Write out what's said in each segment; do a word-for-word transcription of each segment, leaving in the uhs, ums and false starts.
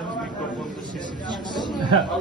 isterseniz mikrofonda sesini çıksın.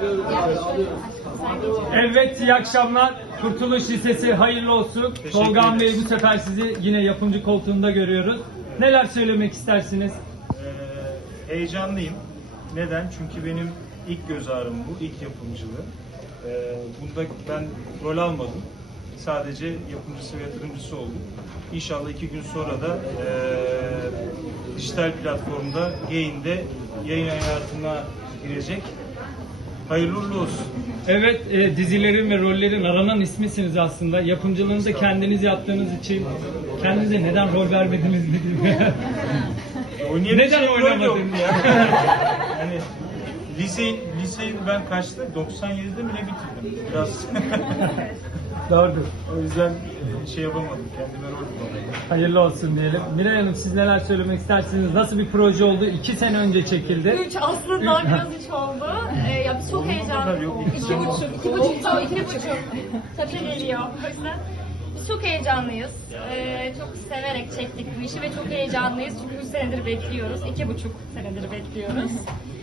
Evet, iyi akşamlar. Kurtuluş Lisesi hayırlı olsun. Tolga Bey, bu sefer sizi yine yapımcı koltuğunda görüyoruz. Neler söylemek istersiniz? Ee, heyecanlıyım. Neden? Çünkü benim ilk göz ağrım bu, ilk yapımcılığı. Ee, bunda ben rol almadım. Sadece yapımcısı ve yatırımcısı oldum. İnşallah iki gün sonra da e, dijital platformda Gain'de yayın hayatına girecek. Hayırlı uğurlu olsun. Evet, e, dizilerin ve rollerin aranan ismisiniz aslında. Yapımcılığını da kendiniz yaptığınız için kendinize neden rol vermediniz mi diye. Neden oynamadınız? Ya? Yani liseyi, liseyi ben kaçta? doksan yedide mi ne bitirdim? Biraz Doğrudur. o yüzden şey yapamadım. Kendime rol bulamadım. Hayırlı olsun diyelim. Miray Hanım, siz neler söylemek istersiniz? Nasıl bir proje oldu? İki sene önce çekildi. Üç aslında biraz üç oldu. Ee, ya biz çok heyecanlıyız. Yok, iki İki sene buçuk, oldu. iki buçuk, tamam, iki buçuk. Tabii geliyor. O yüzden biz çok heyecanlıyız. Ee, çok severek çektik bu işi ve çok heyecanlıyız. Çünkü üç senedir bekliyoruz. İki buçuk senedir bekliyoruz.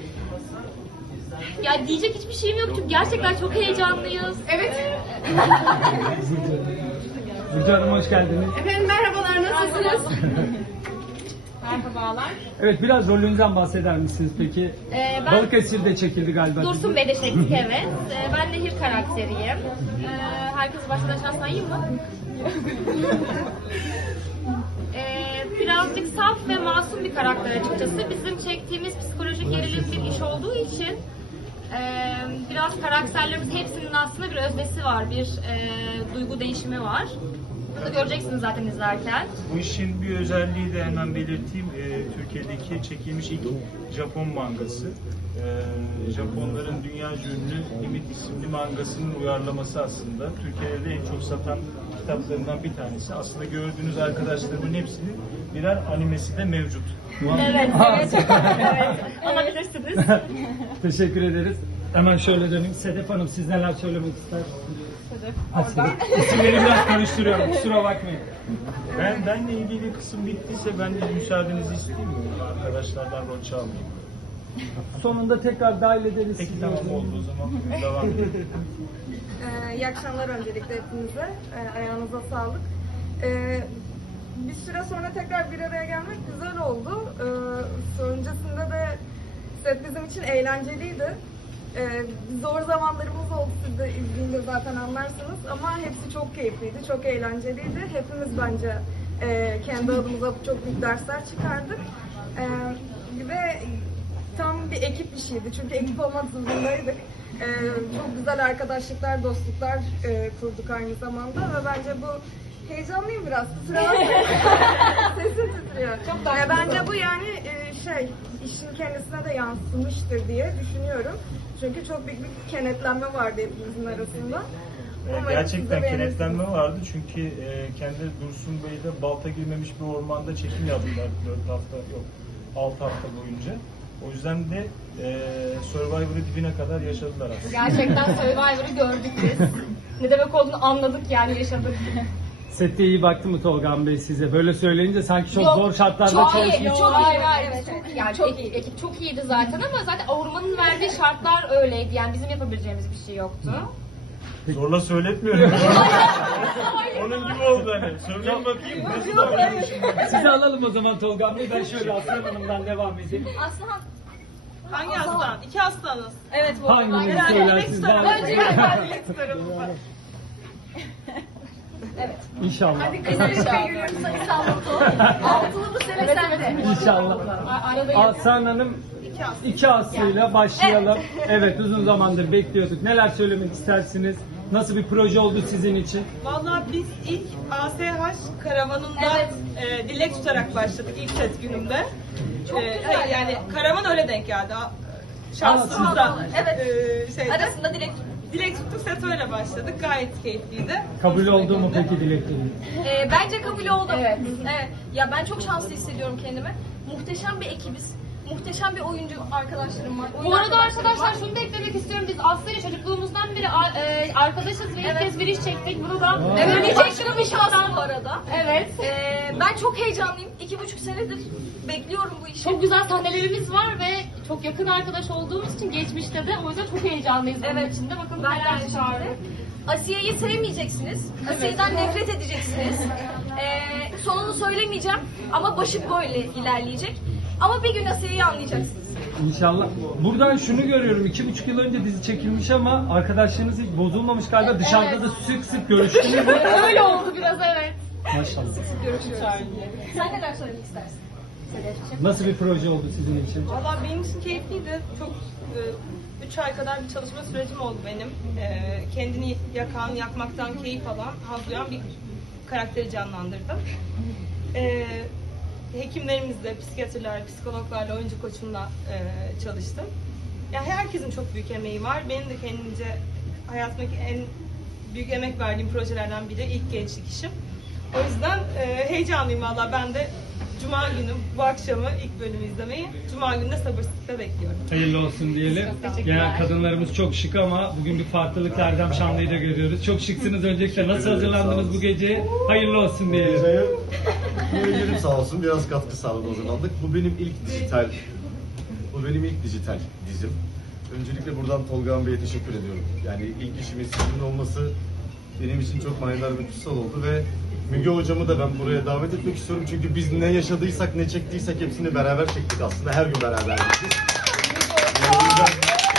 Ya diyecek hiçbir şeyim yok çünkü gerçekten çok heyecanlıyız. Evet. Burcu Hanım, hoş geldiniz. Efendim merhabalar, nasılsınız? Merhabalar. Evet, biraz rolünüzden bahseder misiniz peki? Ee, ben- Balıkesir'de çekildi galiba. Dursun Bey'de çektik, evet. Ee, ben Nehir karakteriyim. Ee, herkes baştan aşağı sayayım mı? Ee, birazcık saf ve masum bir karakter açıkçası. Bizim çektiğimiz psikolojik gerilim bir iş olduğu için e, biraz karakterlerimiz hepsinin aslında bir öznesi var, bir e, duygu değişimi var. Bunu göreceksiniz zaten izlerken. Bu işin bir özelliği de hemen belirteyim. Ee, Türkiye'deki çekilmiş ilk Japon mangası. Ee, Japonların dünyaca ünlü Limit isimli mangasının uyarlaması aslında. Türkiye'de de en çok satan kitaplarından bir tanesi. Aslında gördüğünüz arkadaşlarımın hepsinin birer animesi de mevcut. Evet, evet. Evet. Alabilirsiniz. Teşekkür ederiz. Hemen şöyle döneyim. Sedef Hanım, siz neler söylemek istersiniz? Sedef, Ha, Sedef. İsimleri biraz karıştırıyorum. Kusura bakmayın. Ben benle ilgili kısım bittiyse ben de müsaadenizi isteyeyim mi? Arkadaşlardan rol çalmayayım. Sonunda tekrar dahil ederiz. Peki sizi. tamam, oldu o zaman. Devam edelim. Ee, iyi akşamlar öncelikle hepinize. Ee, ayağınıza sağlık. Ee, bir süre sonra tekrar bir araya gelmek güzel oldu. Ee, öncesinde de set bizim için eğlenceliydi. Ee, zor zamanlarımız oldu, siz de izleyince zaten anlarsınız. Ama hepsi çok keyifliydi, çok eğlenceliydi. Hepimiz bence e, kendi adımıza çok büyük dersler çıkardık. Ee, ve tam bir ekip işiydi. Çünkü ekip olmak zorundaydık. Ee, çok güzel arkadaşlıklar, dostluklar e, kurduk aynı zamanda ve bence bu heyecanlıyım biraz. Kusura bakmayın. Sesim titriyor. Çok ee, bence bu yani e, şey işin kendisine de yansımıştır diye düşünüyorum. Çünkü çok büyük bir kenetlenme vardı hepimizin arasında. Evet, Umarım gerçekten siz de beğenirsiniz. kenetlenme vardı çünkü e, kendileri Dursun Bey'de balta girmemiş bir ormanda çekim yaptılar dört hafta yok altı hafta boyunca. O yüzden de e, Survivor'ı dibine kadar yaşadılar aslında. Gerçekten Survivor'ı gördük biz. Ne demek olduğunu anladık yani, yaşadık. Sette iyi baktı mı Tolga Bey size? Böyle söyleyince sanki çok Yok, zor şartlarda çok iyi, çalışmış. çok iyi, evet, çok iyi. Yani çok ekip, ekip çok iyiydi zaten ama zaten ormanın verdiği şartlar öyleydi. Yani bizim yapabileceğimiz bir şey yoktu. Zorla söyletmiyorum. Onun gibi oldu hani. Söyleyin bakayım. Nasıl davranıyorsun? Sizi alalım o zaman Tolga Bey. Ben şöyle Aslan Hanım'dan devam edeyim. Aslan. Hangi aslan? İki aslanız. Evet bu. Hanginizi Herhalde söylersiniz? Dilek Daha- Önce Ben Dilek tarafında. İnşallah. Altılı bu sene sende. İnşallah. Aradayız. Aslan Hanım İki aslan. iki aslıyla başlayalım. Evet, uzun zamandır bekliyorduk. Neler söylemek istersiniz? Nasıl bir proje oldu sizin için? Vallahi biz ilk A S H karavanında Evet. e, dilek tutarak başladık ilk set günümde. Çok E, güzel hayır, yani karavan öyle denk geldi. A- Şansımıza. Aa, evet. E, şeyde, Arasında direkt. dilek tuttuk, set öyle başladık. Gayet keyifliydi. Kabul oldu mu peki dilekleriniz? Ee, bence kabul oldu. Evet. Evet. Ya ben çok şanslı hissediyorum kendimi. Muhteşem bir ekibiz. Muhteşem bir oyuncu arkadaşlarım var. Bu oyuncu arada arkadaşlarım arkadaşlar var. şunu da eklemek istiyorum. Biz Aslı ile çocukluğumuzdan beri a- e, arkadaşız ve ilk Evet. kez bir iş çektik. Bunu da Evet, böyle çok çektim bir şans bu arada. Evet. Ee, ben çok heyecanlıyım. İki buçuk senedir bekliyorum bu işi. Çok güzel sahnelerimiz var ve çok yakın arkadaş olduğumuz için geçmişte de o yüzden çok heyecanlıyız bunun Evet. için de. Bakın Ben de neler aynı çıkardık. şekilde. Asiye'yi sevmeyeceksiniz. Asiye'den nefret edeceksiniz. Ee, sonunu söylemeyeceğim ama başı böyle ilerleyecek. Ama bir gün Asiye'yi anlayacaksınız. İnşallah. Buradan şunu görüyorum. iki buçuk yıl önce dizi çekilmiş ama arkadaşlarınız hiç bozulmamış galiba. Dışarıda Evet. da sık sık görüştünüz. Öyle oldu biraz, evet. Maşallah. Görüşürüz. Sen neler söylemek istersin? Sedefciğim. Nasıl bir proje oldu sizin için? Valla benim için keyifliydi. Çok üç ay kadar bir çalışma sürecim oldu benim. E, kendini yakan, yakmaktan keyif alan, haz duyan bir karakteri canlandırdım. E, hekimlerimizle, psikiyatrlar, psikologlarla, oyuncu koçumla e, çalıştım. Yani herkesin çok büyük emeği var. Benim de kendimce hayatımdaki en büyük emek verdiğim projelerden biri ilk gençlik işim. O yüzden e, heyecanlıyım valla. Ben de Cuma günü bu akşamı ilk bölümü izlemeyi Cuma günü de sabırsızlıkla bekliyorum. Hayırlı olsun diyelim. Genel kadınlarımız çok şık ama bugün bir farklılık Erdem Şanlı'yı da görüyoruz. Çok şıksınız öncelikle. Nasıl hazırlandınız bu geceye? Hayırlı olsun diyelim. Geceye Nuriye'nin sağ olsun biraz katkı sağladı hazırlandık. Bu benim ilk dijital, bu benim ilk dijital dizim. Öncelikle buradan Tolga Han Bey'e teşekkür ediyorum. Yani ilk işimin sizin olması benim için çok manidar ve kutsal oldu ve Müge hocamı da ben buraya davet etmek istiyorum çünkü biz ne yaşadıysak, ne çektiysek hepsini beraber çektik aslında. Her gün beraber çektik. O yüzden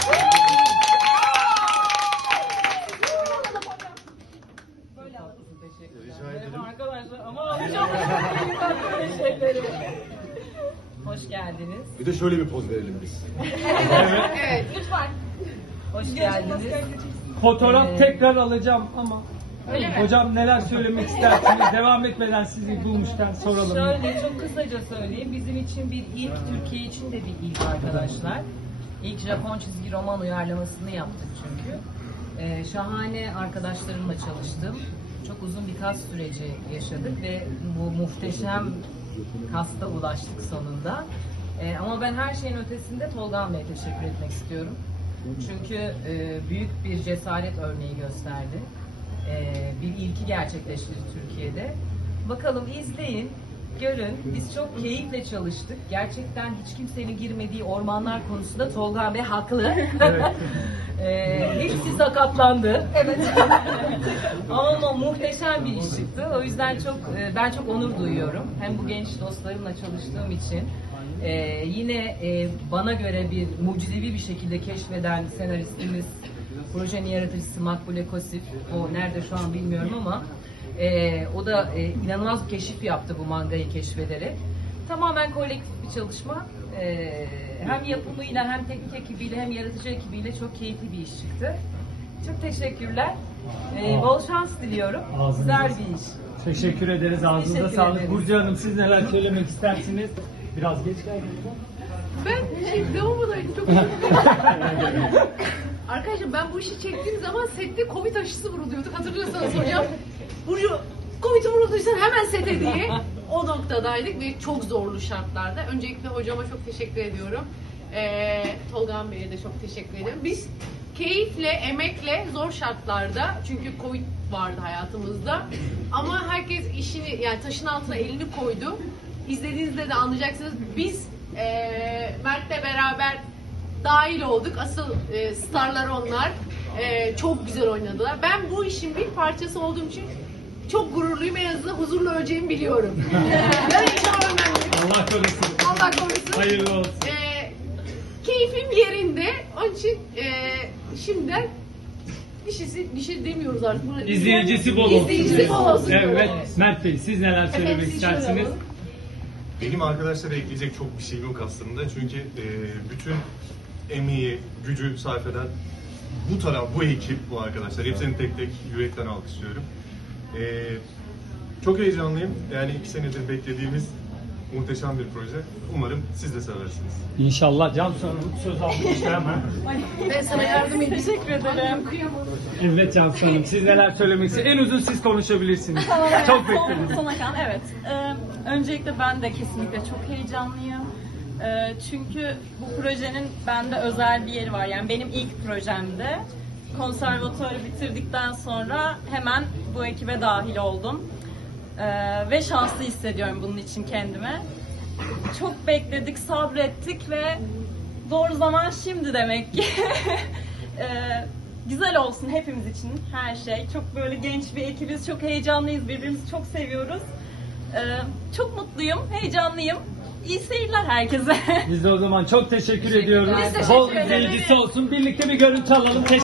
rica ederim. Arkadaşlar ama alacağım böyle şeyleri. Hoş geldiniz. Bir de şöyle bir poz verelim biz. Evet, lütfen. Hoş geldiniz. Fotoğraf tekrar alacağım ama Öyle mi? hocam neler söylemek istersiniz? Devam etmeden sizi bulmuşken soralım. Şöyle çok kısaca söyleyeyim. Bizim için bir ilk, Türkiye için de bir ilk arkadaşlar. İlk Japon çizgi roman uyarlamasını yaptık çünkü. Ee, şahane arkadaşlarımla çalıştım. Çok uzun bir kas süreci yaşadık ve bu muhteşem kasta ulaştık sonunda. Ee, ama ben her şeyin ötesinde Tolga Han Bey'e teşekkür etmek istiyorum. Çünkü e, büyük bir cesaret örneği gösterdi. Ee, bir ilki gerçekleştirdi Türkiye'de. Bakalım izleyin, görün. Biz çok keyifle çalıştık. Gerçekten hiç kimsenin girmediği ormanlar konusunda Tolga Han Bey haklı. ee, hepsi sakatlandı. Evet. Ama muhteşem bir iş çıktı. O yüzden çok e, ben çok onur duyuyorum. Hem bu genç dostlarımla çalıştığım için. Ee, yine e, bana göre bir mucizevi bir şekilde keşfeden senaristimiz, projenin yaratıcısı Makbule Kosif, o nerede şu an bilmiyorum ama e, o da e, inanılmaz bir keşif yaptı bu mangayı keşfederek. Tamamen kolektif bir çalışma. E, hem yapımıyla hem teknik ekibiyle hem yaratıcı ekibiyle çok keyifli bir iş çıktı. Çok teşekkürler. E, bol şans diliyorum. Ağzınıza Güzel bir iş. Teşekkür ederiz. Ağzınıza Teşekkür sağlık. ederiz. Burcu Hanım siz neler söylemek istersiniz? Biraz geç geldiniz. Ben şey lavabo'daydım çok özür dilerim. Arkadaşlar ben bu işi çektiğim zaman sette Covid aşısı vuruluyorduk hatırlıyorsanız hocam. Burcu Covid vurulduysan hemen sete diye o noktadaydık ve çok zorlu şartlarda. Öncelikle hocama çok teşekkür ediyorum. Ee, Tolga Han Bey'e de çok teşekkür ederim. Biz keyifle, emekle, zor şartlarda çünkü Covid vardı hayatımızda ama herkes işini yani taşın altına elini koydu. İzlediğinizde de anlayacaksınız. Biz e, Mert'le beraber dahil olduk. Asıl e, starlar onlar. E, çok güzel oynadılar. Ben bu işin bir parçası olduğum için çok gururluyum. En azından huzurla öleceğimi biliyorum. Ben inşallah ölmem. Allah korusun. Allah korusun. Hayırlı olsun. E, keyfim yerinde. Onun için e, şimdiden bir şey, bir şey demiyoruz artık. Buna- İzleyicisi bol olsun. İzleyicisi bol olsun. Evet. Mert Bey siz neler söylemek Efendim, siz şöyle istersiniz? alalım. Benim arkadaşlara ekleyecek çok bir şey yok aslında. Çünkü e, bütün emeği, gücü sarf eden bu taraf, bu ekip, bu arkadaşlar. Hepsini tek tek yürekten alkışlıyorum. E, çok heyecanlıyım. Yani iki senedir beklediğimiz muhteşem bir proje. Umarım siz de seversiniz. İnşallah. Cansu Hanım söz aldık işte hemen. Ben sana yardım edeyim. Teşekkür ederim. Kıyamam. Evet Cansu Hanım siz neler söylemek istersiniz? En uzun siz konuşabilirsiniz. Çok bekledim. Sona kalan, evet. Ee, öncelikle ben de kesinlikle çok heyecanlıyım. Ee, çünkü bu projenin bende özel bir yeri var. Yani benim ilk projemde. Konservatuarı bitirdikten sonra hemen bu ekibe dahil oldum. Ee, ve şanslı hissediyorum bunun için kendimi. Çok bekledik, sabrettik ve Doğru zaman şimdi demek ki. Ee, güzel olsun hepimiz için her şey. Çok böyle genç bir ekibiz, çok heyecanlıyız, birbirimizi çok seviyoruz. Ee, çok mutluyum, heyecanlıyım. İyi seyirler herkese. Biz de o zaman çok teşekkür ediyoruz. Biz teşekkür Bol ederiz. izleyicisi olsun. Birlikte bir görüntü alalım.